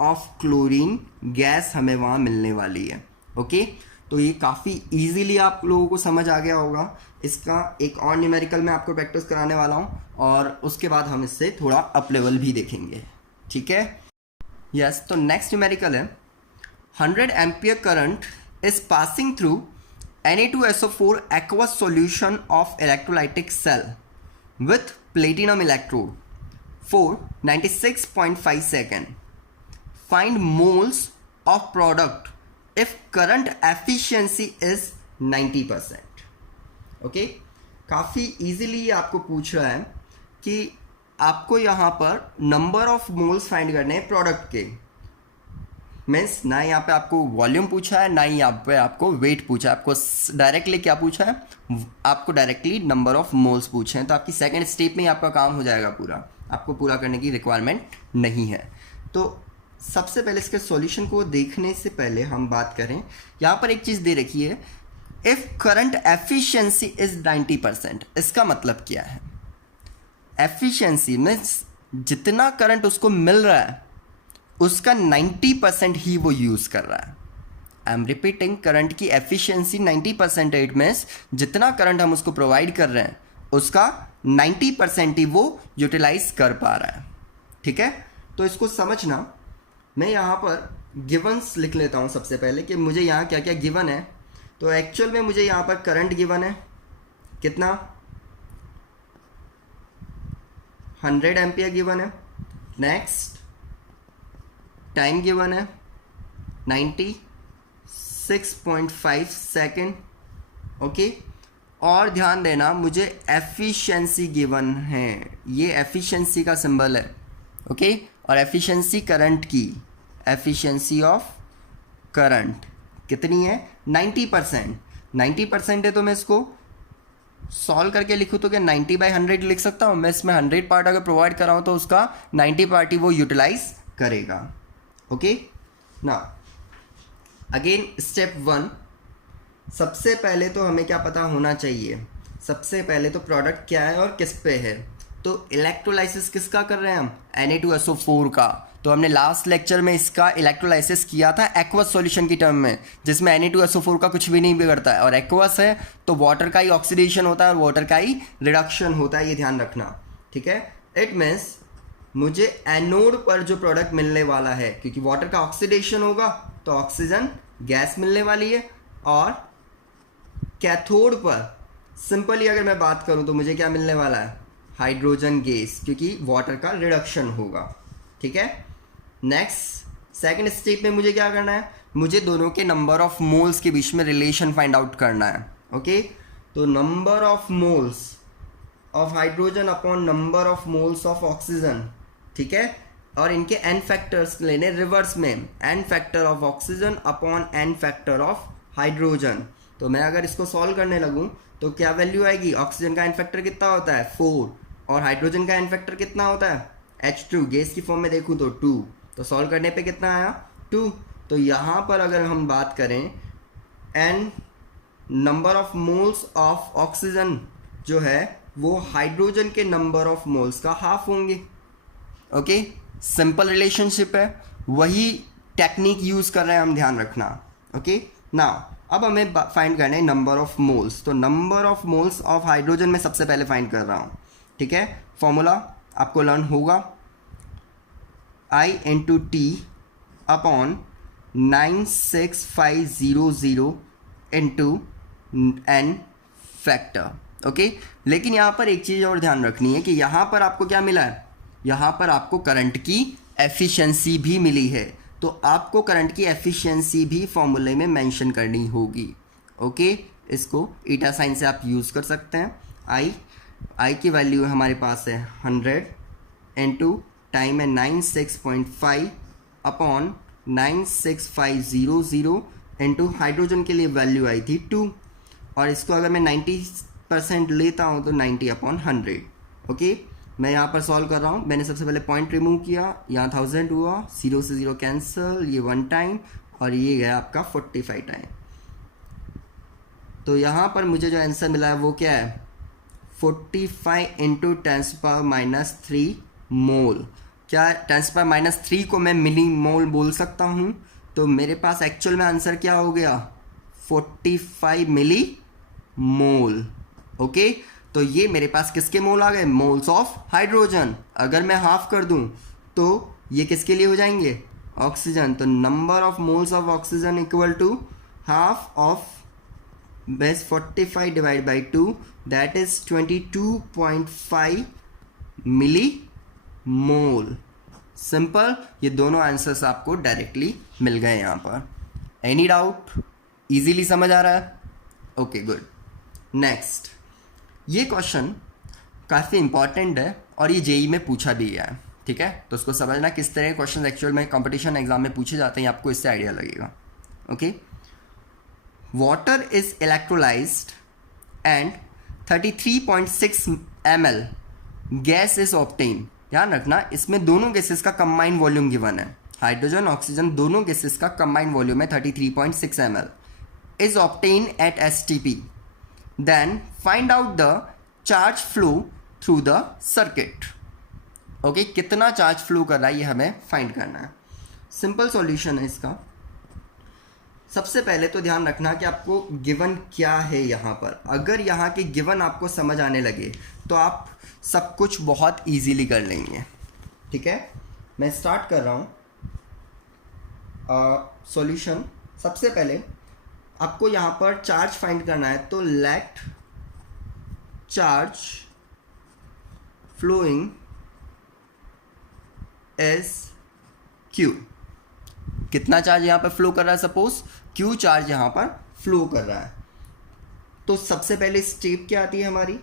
of chlorine gas हमें वहाँ मिलने वाली है। ओके, तो ये काफ़ी इजीली आप लोगों को समझ आ गया होगा। इसका एक और न्यूमेरिकल मैं आपको प्रैक्टिस कराने वाला हूँ और उसके बाद हम इससे थोड़ा अप लेवल भी देखेंगे। ठीक है, यस। तो नेक्स्ट न्यूमेरिकल है 100 ampere current is passing through Na2SO4 aqueous solution of electrolytic cell with platinum electrode for 96.5 seconds. Find moles of product if current efficiency is 90%. Okay, काफ़ी इजीली आपको पूछ रहा है कि आपको यहाँ पर नंबर ऑफ मोल्स फाइंड करने हैं प्रोडक्ट के। मीन्स ना यहाँ पे आपको वॉल्यूम पूछा है, ना ही यहाँ पे आपको वेट पूछा है। आपको डायरेक्टली क्या पूछा है, आपको डायरेक्टली नंबर ऑफ मोल्स पूछे हैं। तो आपकी सेकंड स्टेप में ही आपका काम हो जाएगा पूरा, आपको पूरा करने की रिक्वायरमेंट नहीं है। तो सबसे पहले इसके सॉल्यूशन को देखने से पहले हम बात करें, यहाँ पर एक चीज़ दे रखी है, इफ़ करंट एफिशिएंसी इज 90%। इसका मतलब क्या है, एफिशिएंसी मीन्स जितना करंट उसको मिल रहा है उसका 90% ही वो यूज़ कर रहा है। आई एम रिपीटिंग, करंट की एफिशिएंसी 90% है। इट मीन्स जितना करंट हम उसको प्रोवाइड कर रहे हैं उसका 90% ही वो यूटिलाइज कर पा रहा है। ठीक है, तो इसको समझना। मैं यहाँ पर गिवन्स लिख लेता हूँ सबसे पहले कि मुझे यहाँ क्या क्या गिवन है। तो एक्चुअल में मुझे यहाँ पर करंट गिवन है कितना, 100 एम्पियर गिवन है। नेक्स्ट टाइम गिवन है 96.5 सेकेंड। ओके, और ध्यान देना मुझे एफिशिएंसी गिवन है, ये एफिशिएंसी का सिंबल है। ओके, और एफिशिएंसी करंट की, एफिशिएंसी ऑफ करंट कितनी है, 90%। 90% है तो मैं इसको सॉल्व करके लिखूँ तो क्या 90/100 लिख सकता हूँ। मैं इसमें 100 पार्ट अगर प्रोवाइड कर रहा हूँ तो उसका 90 पार्ट ही वो यूटिलाइज करेगा। ओके, ना अगेन स्टेप 1, सबसे पहले तो हमें क्या पता होना चाहिए, सबसे पहले तो प्रोडक्ट क्या है और किस पे है। तो इलेक्ट्रोलाइसिस किसका कर रहे हैं हम, Na2SO4 का। तो हमने लास्ट लेक्चर में इसका इलेक्ट्रोलाइसिस किया था एक्वस सॉल्यूशन की टर्म में, जिसमें Na2SO4 का कुछ भी नहीं बिगड़ता है, और एक्वस है तो वाटर का ही ऑक्सीडेशन होता है और वाटर का ही रिडक्शन होता है, ये ध्यान रखना। ठीक है, इट मीन्स मुझे एनोड पर जो प्रोडक्ट मिलने वाला है, क्योंकि वाटर का ऑक्सीडेशन होगा तो ऑक्सीजन गैस मिलने वाली है, और कैथोड पर सिंपली अगर मैं बात करूं तो मुझे क्या मिलने वाला है, हाइड्रोजन गैस, क्योंकि वाटर का रिडक्शन होगा। ठीक है, नेक्स्ट सेकंड स्टेप में मुझे क्या करना है, मुझे दोनों के नंबर ऑफ मोल्स के बीच में रिलेशन फाइंड आउट करना है। ओके, तो number of moles of hydrogen upon number of moles of oxygen. ठीक है, और इनके एन फैक्टर्स लेने रिवर्स में, n factor of oxygen upon N factor of hydrogen. तो मैं अगर इसको सॉल्व करने लगूं तो क्या वैल्यू आएगी, ऑक्सीजन का एन फैक्टर कितना होता है 4, और हाइड्रोजन का एन फैक्टर कितना होता है H2, गैस की फॉर्म में देखूं तो 2, तो सॉल्व करने पे कितना आया 2। तो यहाँ पर अगर हम बात करें n number of moles of oxygen जो है वो हाइड्रोजन के नंबर ऑफ मोल्स का हाफ होंगे। ओके, सिंपल रिलेशनशिप है, वही टेक्निक यूज कर रहे हैं हम, ध्यान रखना। ओके, नाउ अब हमें फाइंड करना है नंबर ऑफ मोल्स। तो number of moles of hydrogen में सबसे पहले फाइंड कर रहा हूँ। ठीक है, फॉर्मूला आपको लर्न होगा, I/T upon 96500 into N factor. Okay, लेकिन यहाँ पर एक चीज़ और ध्यान रखनी है कि यहाँ पर आपको क्या मिला है, यहाँ पर आपको करंट की एफिशिएंसी भी मिली है, तो आपको करंट की एफिशिएंसी भी फॉर्मूले में मेंशन करनी होगी। ओके, इसको ईटा साइन से आप यूज़ कर सकते हैं। आई की वैल्यू हमारे पास है 100 इंटू टाइम है 96.5 अपॉन 96500 इंटू हाइड्रोजन के लिए वैल्यू आई थी 2, और इसको अगर मैं 90% लेता हूँ तो 90/100। ओके, मैं यहाँ पर सॉल्व कर रहा हूँ। मैंने सबसे पहले पॉइंट रिमूव किया, यहाँ 1000 हुआ, 0 से 0 कैंसिल, ये 1 टाइम, और ये गया आपका 45 टाइम। तो यहाँ पर मुझे जो आंसर मिला है वो क्या है, 45 इंटू 10⁻³ मोल। क्या 10⁻³ को मैं मिली मोल बोल सकता हूँ, तो मेरे पास एक्चुअल में आंसर क्या हो गया 45 मिली मोल। ओके, तो ये मेरे पास किसके मोल आ गए, मोल्स ऑफ हाइड्रोजन। अगर मैं हाफ कर दूं तो ये किसके लिए हो जाएंगे, ऑक्सीजन। तो number of moles of oxygen equal to half of base 45 divide by 2, that is 22.5 milli mole. Simple, ये दोनों आंसर्स आपको डायरेक्टली मिल गए यहाँ पर। एनी डाउट, इजीली समझ आ रहा है? Okay, good. नेक्स्ट, ये क्वेश्चन काफ़ी इंपॉर्टेंट है और ये जेई में पूछा भी गया है। ठीक है, तो उसको समझना किस तरह के क्वेश्चन एक्चुअल में कंपटीशन एग्जाम में पूछे जाते हैं, आपको इससे आइडिया लगेगा। Okay, water is electrolysed and 33.6 ml gas is obtain. ध्यान रखना, इसमें दोनों गैसेस का कंबाइंड वॉल्यूम गिवन है, हाइड्रोजन ऑक्सीजन दोनों गैसेस का कंबाइंड वॉल्यूम है 33.6 ml, is obtain at STP। Then find out the charge flow through the circuit. Okay, कितना चार्ज फ्लो कर रहा है ये हमें फाइंड करना है। सिंपल सॉल्यूशन है इसका। सबसे पहले तो ध्यान रखना कि आपको गिवन क्या है यहाँ पर। अगर यहाँ के गिवन आपको समझ आने लगे तो आप सब कुछ बहुत इजीली कर लेंगे। ठीक है, मैं स्टार्ट कर रहा हूँ सॉल्यूशन। सबसे पहले आपको यहाँ पर चार्ज फाइंड करना है, तो let charge flowing as Q. कितना चार्ज यहाँ पर फ्लो कर रहा है? सपोज क्यू चार्ज यहाँ पर फ्लो कर रहा है। तो सबसे पहले स्टेप क्या आती है हमारी?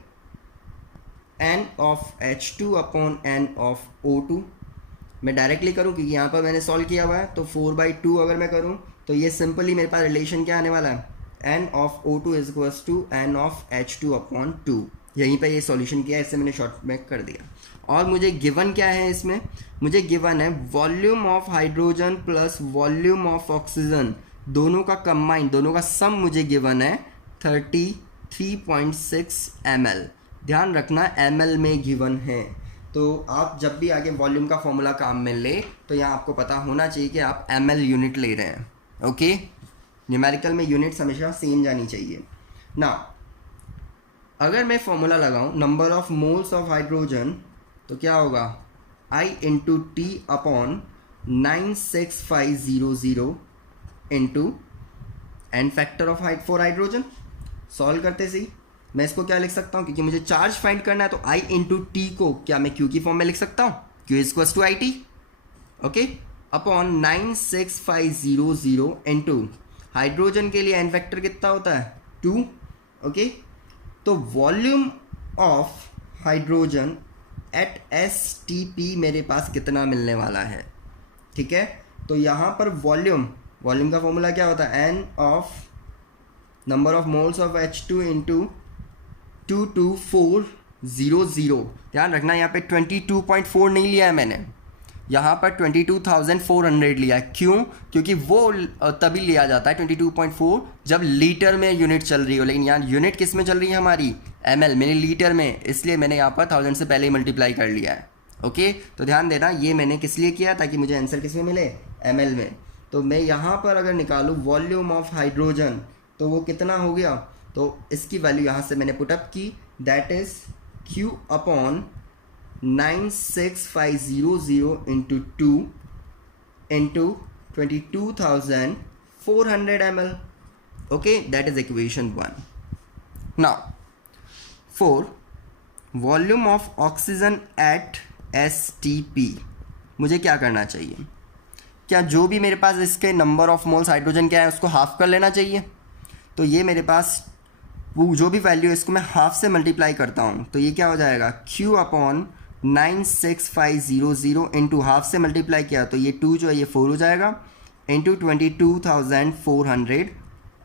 n of H2 upon n of O2। मैं डायरेक्टली करूँ क्योंकि यहाँ पर मैंने सॉल्व किया हुआ है, तो 4/2 अगर मैं करूँ तो ये सिंपली मेरे पास रिलेशन क्या आने वाला है? n of O2 is equals to n of H2 upon 2। यहीं पर ये सॉल्यूशन किया है, इससे मैंने शॉर्ट में कर दिया। और मुझे गिवन क्या है इसमें? मुझे गिवन है volume of hydrogen plus volume of oxygen, दोनों का कंबाइन, दोनों का सम मुझे गिवन है 33.6 ml। ध्यान रखना ml में गिवन है, तो आप जब भी आगे वॉल्यूम का फॉर्मूला काम में ले तो यहाँ आपको पता होना चाहिए कि आप ml यूनिट ले रहे हैं। ओके, न्यूमेरिकल में यूनिट्स हमेशा सेम जानी चाहिए ना। अगर मैं फॉर्मूला लगाऊं number of moles of hydrogen, तो क्या होगा? I into T upon 96500 into N factor of for hydrogen. Solve करते सी मैं इसको क्या लिख सकता हूँ? क्योंकि मुझे चार्ज फाइंड करना है तो I इंटू टी को क्या मैं Q की फॉर्म में लिख सकता हूँ? Q equals to I T. Okay, upon 96500 into hydrogen के लिए एन फैक्टर कितना होता है? 2। ओके, तो volume of hydrogen at STP मेरे पास कितना मिलने वाला है? ठीक है, तो यहाँ पर वॉल्यूम का फॉर्मूला क्या होता है? n of number of moles of H2 into 22400। ध्यान रखना यहाँ पे 22.4 नहीं लिया है मैंने, यहाँ पर 22,400 लिया है। क्यों? क्योंकि वो तभी लिया जाता है 22.4 जब लीटर में यूनिट चल रही हो, लेकिन यहाँ यूनिट किस में चल रही है हमारी? ml, मैंने लीटर में, इसलिए मैंने यहाँ पर 1000 से पहले ही मल्टीप्लाई कर लिया है। ओके, तो ध्यान देना ये मैंने किस लिए किया? ताकि मुझे आंसर किस में मिले? ml में। तो मैं यहाँ पर अगर निकालूँ वॉल्यूम ऑफ हाइड्रोजन तो वो कितना हो गया? तो इसकी वैल्यू यहाँ से मैंने पुटअप की, that is Q upon 96500 into 2 into 22,400 ml। Okay, that is equation 1। Now for volume of oxygen at STP मुझे क्या करना चाहिए? क्या जो भी मेरे पास इसके नंबर ऑफ मोल्स हाइड्रोजन क्या है उसको हाफ कर लेना चाहिए? तो ये मेरे पास वो जो भी वैल्यू है इसको मैं हाफ से मल्टीप्लाई करता हूँ, तो ये क्या हो जाएगा? Q अपॉन 96500 इंटू हाफ से मल्टीप्लाई किया तो ये 2 जो है ये 4 हो जाएगा, इंटू 22,400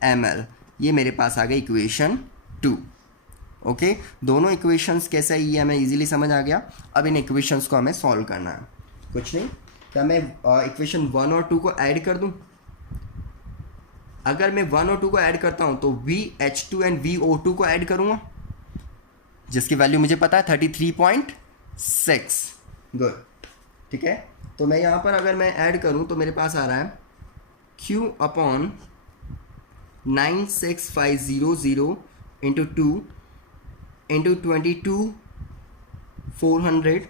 ml। ये मेरे पास आ गई इक्वेशन 2। ओके, दोनों इक्वेशंस कैसे है ये हमें इजीली समझ आ गया। अब इन इक्वेशंस को हमें सॉल्व करना है। कुछ नहीं, क्या मैं इक्वेशन 1 और 2 को ऐड कर दूं? अगर मैं 1 और 2 को ऐड करता हूं तो VH2 एंड VO2 को ऐड करूंगा, जिसकी वैल्यू मुझे पता है 33.6। गुड, ठीक है। तो मैं यहाँ पर अगर मैं ऐड करूं तो मेरे पास आ रहा है Q upon 96500 into 2 into 22,400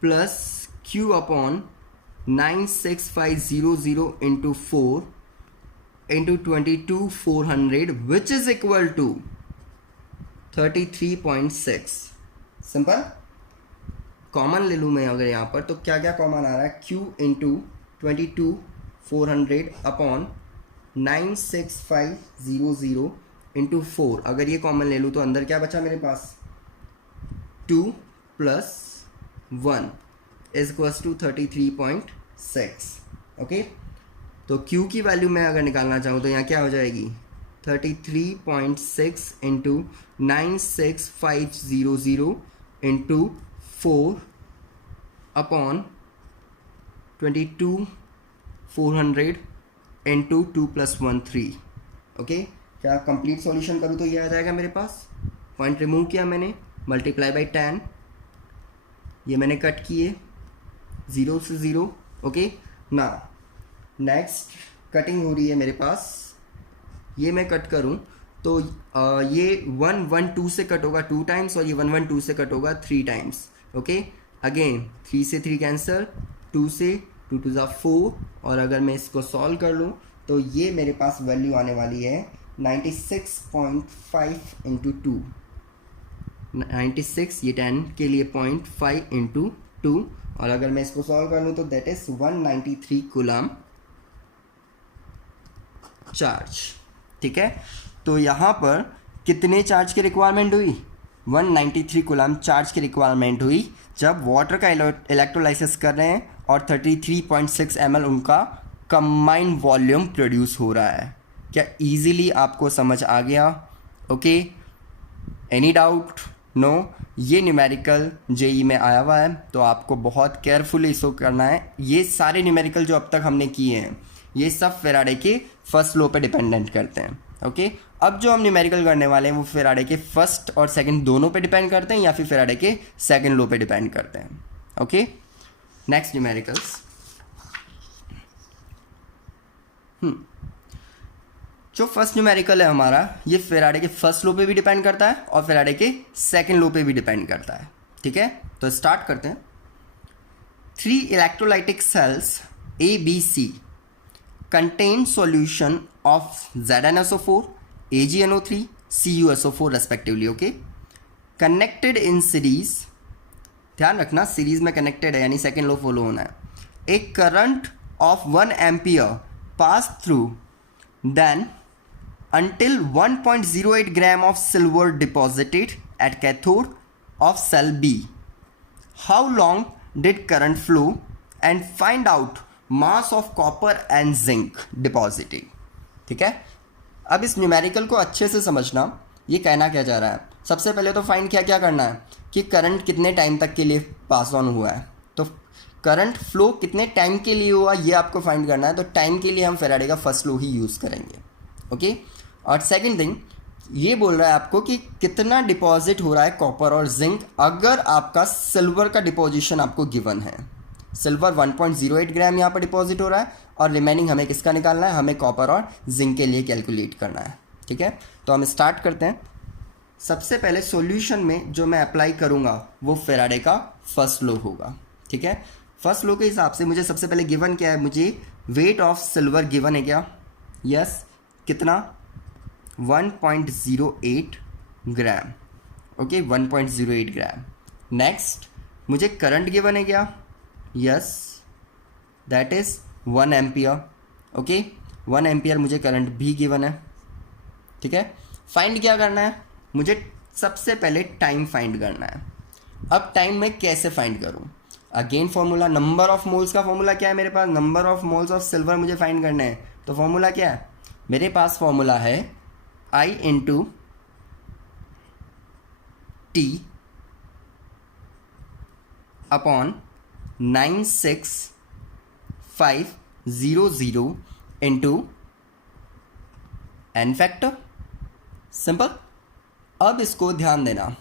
plus Q upon 96500 into 4 into 22,400 which is equal to 33.6। Simple, common ले लूँ मैं अगर यहाँ पर तो क्या क्या कॉमन आ रहा है? Q into 22,400 upon 96500 into 4। अगर ये कॉमन ले लूँ तो अंदर क्या बचा मेरे पास? 2 प्लस 1 इज इक्वल्स टू 33.6। ओके, तो Q की वैल्यू मैं अगर निकालना चाहूँ तो यहाँ क्या हो जाएगी? 33.6 इंटू 96500 इंटू 4 अपॉन 22,400 इंटू 2 प्लस 1 3। ओके, क्या कंप्लीट सॉल्यूशन करूँ तो ये आ जाएगा मेरे पास। पॉइंट रिमूव किया मैंने, मल्टीप्लाई बाई 10, ये मैंने कट किए 0 से 0। ओके ना, नेक्स्ट कटिंग हो रही है मेरे पास, ये मैं कट करूं तो ये 112 से कट होगा 2 टाइम्स और ये 112 से कट होगा 3 टाइम्स। ओके, अगेन 3 से 3 कैंसिल, 2 से 2 टू ज़ा 4, और अगर मैं इसको सॉल्व कर लूँ तो ये मेरे पास वैल्यू आने वाली है 96.5 इंटू 2। 96, ये 10 के लिए 0.5 इंटू 2, और अगर मैं इसको सॉल्व कर लूँ तो दैट इज 193 कूलम चार्ज। ठीक है, तो यहाँ पर कितने चार्ज की रिक्वायरमेंट हुई? 193 कूलम चार्ज की रिक्वायरमेंट हुई जब वाटर का इलेक्ट्रोलाइसिस कर रहे हैं और 33.6 ml उनका कंबाइंड वॉल्यूम प्रोड्यूस हो रहा है। क्या इजीली आपको समझ आ गया? Okay, any doubt? नो। ये न्यूमेरिकल जेई में आया हुआ है तो आपको बहुत केयरफुली इसको करना है। ये सारे न्यूमेरिकल जो अब तक हमने किए हैं ये सब फेराडे के फर्स्ट लॉ पे डिपेंडेंट करते हैं। ओके, अब जो हम न्यूमेरिकल करने वाले हैं वो फेराडे के फर्स्ट और सेकंड दोनों पे डिपेंड करते हैं या फिर फेराडे के सेकंड लॉ पे डिपेंड करते हैं। Okay, next numericals. जो फर्स्ट न्यूमेरिकल है हमारा, ये फेराडे के फर्स्ट लॉ पे भी डिपेंड करता है और फेराडे के सेकंड लॉ पे भी डिपेंड करता है। ठीक है, तो स्टार्ट करते हैं। 3 electrolytic cells A, B, C contain solution of ZnSO4, AgNO3, CuSO4 respectively. Okay, connected in series, ध्यान रखना सीरीज में कनेक्टेड है यानी सेकेंड लॉ फॉलो होना है। एक current of 1 ampere pass through then until 1.08 gram of silver deposited at cathode of cell B. How long did current flow and find out mass of copper and zinc deposited. ठीक है, अब इस numerical को अच्छे से समझना। ये कहना क्या जा रहा है? सबसे पहले तो फाइंड क्या करना है कि करंट कितने टाइम तक के लिए पास ऑन हुआ है, तो करंट फ्लो कितने टाइम के लिए हुआ ये आपको फाइंड करना है। तो टाइम के लिए हम फेराडे का फर्स्ट लॉ ही यूज़ करेंगे। ओके, और सेकेंड थिंग ये बोल रहा है आपको कि कितना डिपॉजिट हो रहा है कॉपर और जिंक अगर आपका सिल्वर का डिपोजिशन आपको गिवन है। सिल्वर 1.08 ग्राम यहाँ पर डिपॉजिट हो रहा है और रिमेनिंग हमें किसका निकालना है? हमें कॉपर और जिंक के लिए कैलकुलेट करना है। ठीक है, तो हम स्टार्ट करते हैं। सबसे पहले सॉल्यूशन में जो मैं अप्लाई करूँगा वो फेराडे का फर्स्ट लॉ होगा। ठीक है, फर्स्ट लॉ के हिसाब से मुझे सबसे पहले गिवन क्या है? मुझे वेट ऑफ सिल्वर गिवन है क्या? यस, कितना? 1.08 ग्राम। ओके, 1.08 ग्राम। नेक्स्ट मुझे करंट गिवन है क्या? Yes, that is 1 ampere. Okay, 1 ampere मुझे करंट भी गिवन है। ठीक है, फाइंड क्या करना है? मुझे सबसे पहले टाइम फाइंड करना है। अब टाइम मैं कैसे फाइंड करूं? Again formula, number of moles का फॉर्मूला क्या है मेरे पास? Number of moles of silver मुझे फाइंड करना है। तो फॉर्मूला क्या है मेरे पास? फॉर्मूला है I into T upon 96500 into N factor. Simple. अब इसको ध्यान देना,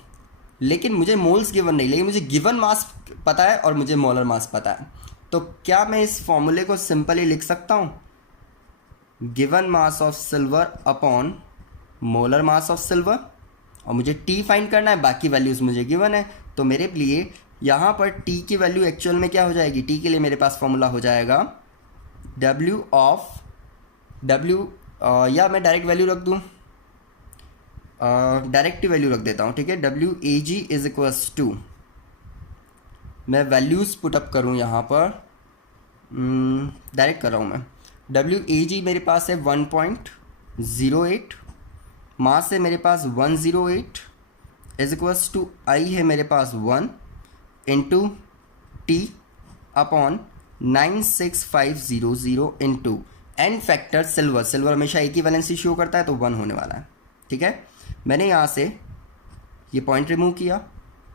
लेकिन मुझे मोल्स गिवन नहीं, लेकिन मुझे गिवन मास पता है और मुझे मोलर मास पता है। तो क्या मैं इस फॉर्मूले को सिंपली लिख सकता हूँ? Given mass of silver upon molar mass of silver, और मुझे टी फाइंड करना है, बाकी वैल्यूज़ मुझे गिवन है। तो मेरे लिए यहाँ पर टी की वैल्यू एक्चुअल में क्या हो जाएगी? टी के लिए मेरे पास फॉर्मूला हो जाएगा W ऑफ W, या मैं डायरेक्ट वैल्यू रख दूँ, डायरेक्ट वैल्यू रख देता हूँ। ठीक है, WAG इज इक्वल्स टू, मैं वैल्यूज़ पुटअप करूँ यहाँ पर, डायरेक्ट कर रहा हूँ मैं। WAG मेरे पास है 1.08, मास है मेरे पास 108 इज इक्वल्स टू I है मेरे पास 1 into T upon 96500 into N factor silver. Silver हमेशा एक ही वैलेंसी शो करता है तो 1 होने वाला है। ठीक है, मैंने यहाँ से ये पॉइंट रिमूव किया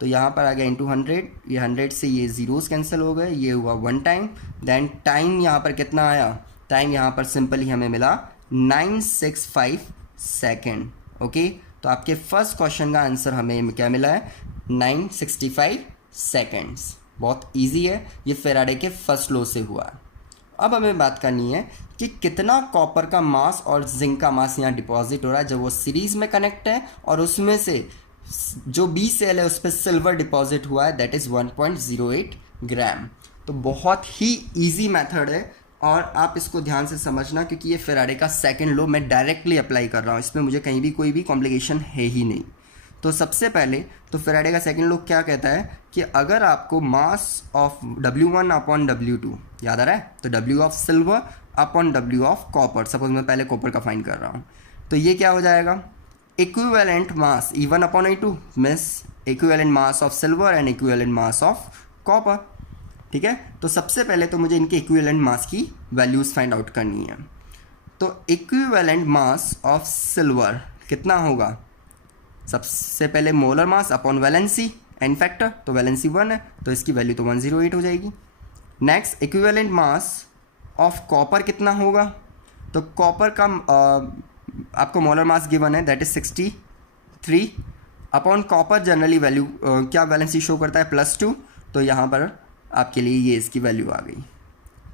तो यहाँ पर आ गया इंटू 100, ये 100 से ये ज़ीरोज़ कैंसिल हो गए, ये हुआ 1 टाइम। देन टाइम यहाँ पर कितना आया? टाइम यहाँ पर सिंपली हमें मिला 965 सेकेंड। ओके, तो आपके फर्स्ट क्वेश्चन का आंसर हमें क्या मिला है? 965 सेकेंड्स। बहुत इजी है, ये फेराडे के फर्स्ट लॉ से हुआ। अब हमें बात करनी है कि कितना कॉपर का मास और जिंक का मास यहाँ डिपॉजिट हो रहा है जब वो सीरीज में कनेक्ट है, और उसमें से जो बी सेल है उस पर सिल्वर डिपॉजिट हुआ है, दैट इज़ 1.08 ग्राम। तो बहुत ही इजी मेथड है और आप इसको ध्यान से समझना, क्योंकि ये फेराडे का सेकंड लॉ मैं डायरेक्टली अप्लाई कर रहा हूँ, इसमें मुझे कहीं भी कोई भी कॉम्प्लिकेशन है ही नहीं। तो सबसे पहले तो फेराडे का सेकंड लॉ क्या कहता है कि अगर आपको mass of W1 upon W2 याद आ रहा है, तो W of silver upon W of copper, suppose मैं पहले कॉपर का फाइंड कर रहा हूँ, तो ये क्या हो जाएगा, equivalent mass E1 upon E2 means equivalent mass of silver and equivalent mass of copper. ठीक है, तो सबसे पहले तो मुझे इनके इक्विवेलेंट मास की वैल्यूज़ फाइंड आउट करनी है। तो इक्विवेलेंट मास ऑफ सिल्वर कितना होगा, सबसे पहले molar mass upon valency n factor, तो वैलेंसी 1 है तो इसकी वैल्यू तो 108 हो जाएगी। Next equivalent mass of copper कितना होगा, तो कॉपर का आपको मोलर मास गिवन है that is 63 upon copper generally value क्या वैलेंसी शो करता है +2, तो यहाँ पर आपके लिए ये इसकी वैल्यू आ गई।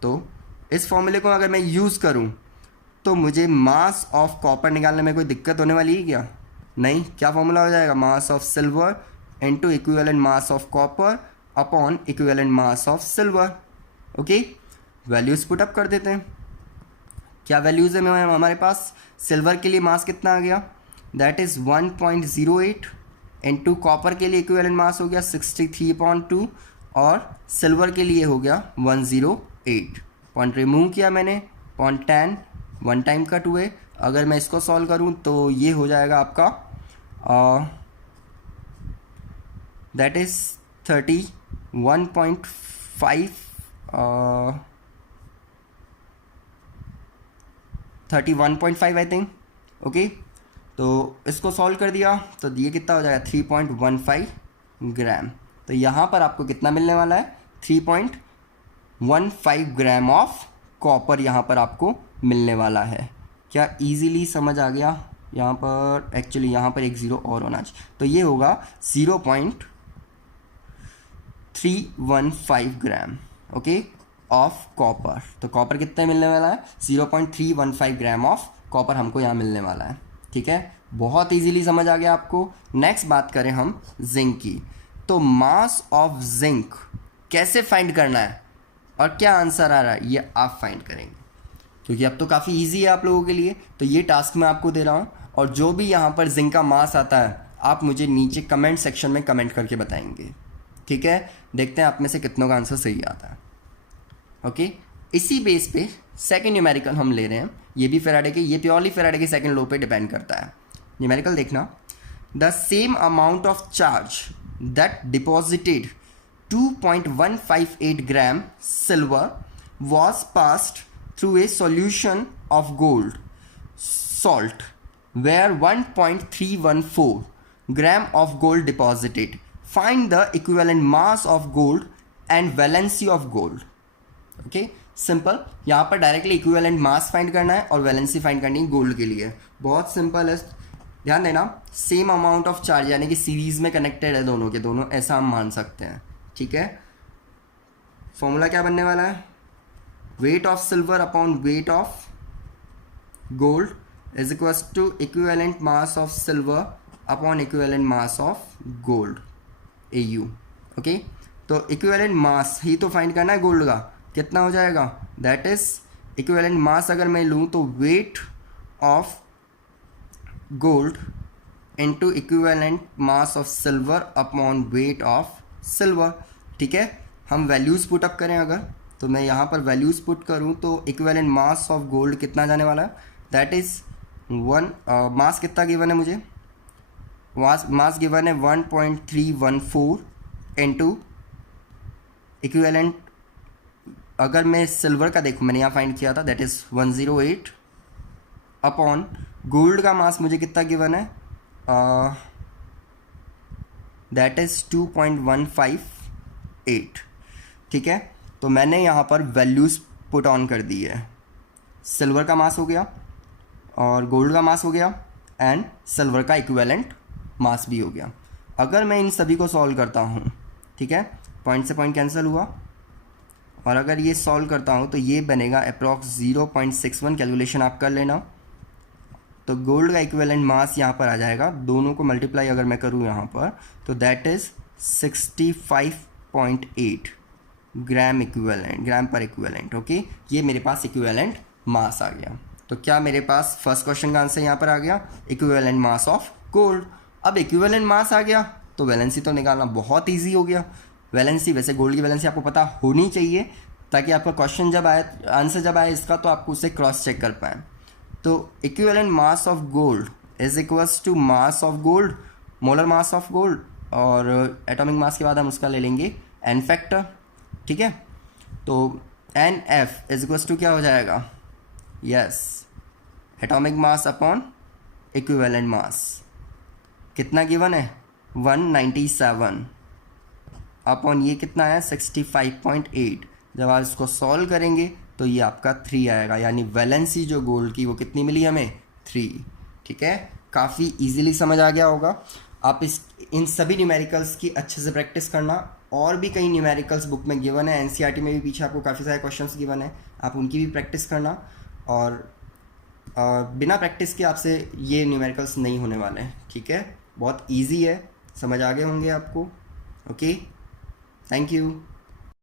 तो इस फॉर्मूले को अगर मैं यूज़ करूँ तो मुझे मास ऑफ कॉपर निकालने में कोई दिक्कत होने वाली है क्या, नहीं। क्या फॉर्मूला हो जाएगा, मास of silver into equivalent mass of copper upon equivalent mass of silver. Okay, values put up कर देते हैं। क्या वैल्यूज़ है हमारे पास, सिल्वर के लिए मास कितना आ गया, दैट इज़ 1.08 इनटू कॉपर के लिए इक्विवेलेंट मास हो गया 63/2 और सिल्वर के लिए हो गया 108। पॉइंट रिमूव किया मैंने, 0.10 वन टाइम कट हुए। अगर मैं इसको सॉल्व करूं तो ये हो जाएगा आपका that is 31.5 31.5 I think. Okay, तो इसको सॉल्व कर दिया तो ये कितना हो जाएगा 3.15 ग्राम। तो यहाँ पर आपको कितना मिलने वाला है, 3.15 ग्राम ऑफ कॉपर यहाँ पर आपको मिलने वाला है। क्या इजीली समझ आ गया, यहाँ पर एक्चुअली यहाँ पर एक ज़ीरो और होना चाहिए, तो ये होगा 0.315 ग्राम ओके ऑफ कॉपर। तो कॉपर कितने मिलने वाला है, 0.315 ग्राम ऑफ कॉपर हमको यहाँ मिलने वाला है। ठीक है, बहुत इजीली समझ आ गया आपको। नेक्स्ट बात करें हम जिंक की, तो मास ऑफ जिंक कैसे फाइंड करना है और क्या आंसर आ रहा है ये आप फाइंड करेंगे, क्योंकि अब तो काफ़ी इजी है आप लोगों के लिए। तो ये टास्क मैं आपको दे रहा हूँ और जो भी यहाँ पर जिंक का मास आता है आप मुझे नीचे कमेंट सेक्शन में कमेंट करके बताएंगे। ठीक है, देखते हैं आप में से कितनों का आंसर सही आता है। ओके, इसी बेस पे सेकंड न्यूमेरिकल हम ले रहे हैं, ये भी फेराडे के, ये प्योरली फेराडे के सेकंड लॉ पे डिपेंड करता है। न्यूमेरिकल देखना, the same amount of charge that deposited 2.158 gram silver was passed through a solution of gold salt where 1.314 gram of gold deposited. Find the equivalent mass of gold and valency of gold. Okay, simple, यहाँ पर directly equivalent mass find करना है और valency find करनी है gold के लिए। बहुत सिंपल है, ध्यान देना, सेम अमाउंट ऑफ चार्ज यानी कि सीरीज में कनेक्टेड है दोनों के दोनों, ऐसा हम मान सकते हैं। ठीक है, फॉर्मूला क्या बनने वाला है, weight of silver upon weight of gold is equals to equivalent mass of silver upon equivalent mass of gold AU। Okay, तो इक्विवेलेंट मास ही तो फाइंड करना है गोल्ड का, कितना हो जाएगा, दैट इज इक्विवेलेंट मास अगर मैं लूँ तो wait of gold into equivalent mass of silver upon weight of silver. ठीक है, हम वैल्यूज़ पुट अप करें अगर, तो मैं यहाँ पर वैल्यूज़ पुट करूँ तो इक्विवेलेंट मास ऑफ गोल्ड कितना जाने वाला है, दैट इज़ मास कितना गिवन है मुझे, मास गिवन है 1.314 इनटू इक्विवेलेंट, अगर मैं सिल्वर का देखूँ मैंने यहाँ फाइंड किया था दैट इज़ 108 अपॉन गोल्ड का मास मुझे कितना गिवन है, दैट इज़ 2.158। ठीक है, तो मैंने यहाँ पर वैल्यूज़ पुट ऑन कर दी है, सिल्वर का मास हो गया और गोल्ड का मास हो गया एंड सिल्वर का इक्विवेलेंट मास भी हो गया। अगर मैं इन सभी को सॉल्व करता हूँ, ठीक है, पॉइंट से पॉइंट कैंसिल हुआ और अगर ये सॉल्व करता हूँ तो ये बनेगा अप्रॉक्स 0.61, कैलकुलेशन आप कर लेना। तो गोल्ड का इक्विवेलेंट मास यहाँ पर आ जाएगा, दोनों को मल्टीप्लाई अगर मैं करूँ यहाँ पर तो दैट इज़ 65.8 ग्राम इक्विवेलेंट, ग्राम पर इक्विवेलेंट। ओके, ये मेरे पास इक्विवेलेंट मास आ गया। तो क्या मेरे पास फर्स्ट क्वेश्चन का आंसर यहाँ पर आ गया, इक्विवेलेंट मास ऑफ गोल्ड। अब इक्विवेलेंट मास आ गया तो वैलेंसी तो निकालना बहुत ईजी हो गया। वैलेंसी, वैसे गोल्ड की वैलेंसी आपको पता होनी चाहिए ताकि आपका क्वेश्चन जब आए, आंसर जब आए इसका, तो आपको उसे क्रॉस चेक कर पाएँ। तो equivalent mass of gold is equals to mass of gold, molar mass of gold, और एटॉमिक मास के बाद हम उसका ले लेंगे एन फैक्टर। ठीक है, तो n F is equals to क्या हो जाएगा, yes, atomic mass upon equivalent mass. कितना गिवन है, 197 अपॉन ये कितना है 65.8। जब आप इसको सॉल्व करेंगे तो ये आपका 3 आएगा, यानी वैलेंसी जो गोल्ड की वो कितनी मिली हमें, 3। ठीक है, काफ़ी इजीली समझ आ गया होगा। आप इन सभी न्यूमेरिकल्स की अच्छे से प्रैक्टिस करना। और भी कई न्यूमेरिकल्स बुक में गिवन है, एनसीईआरटी में भी पीछे आपको काफ़ी सारे क्वेश्चंस गिवन है, आप उनकी भी प्रैक्टिस करना। और बिना प्रैक्टिस के आपसे ये न्यूमेरिकल्स नहीं होने वाले हैं। ठीक है, बहुत ईजी है, समझ आ गए होंगे आपको। Okay, thank you.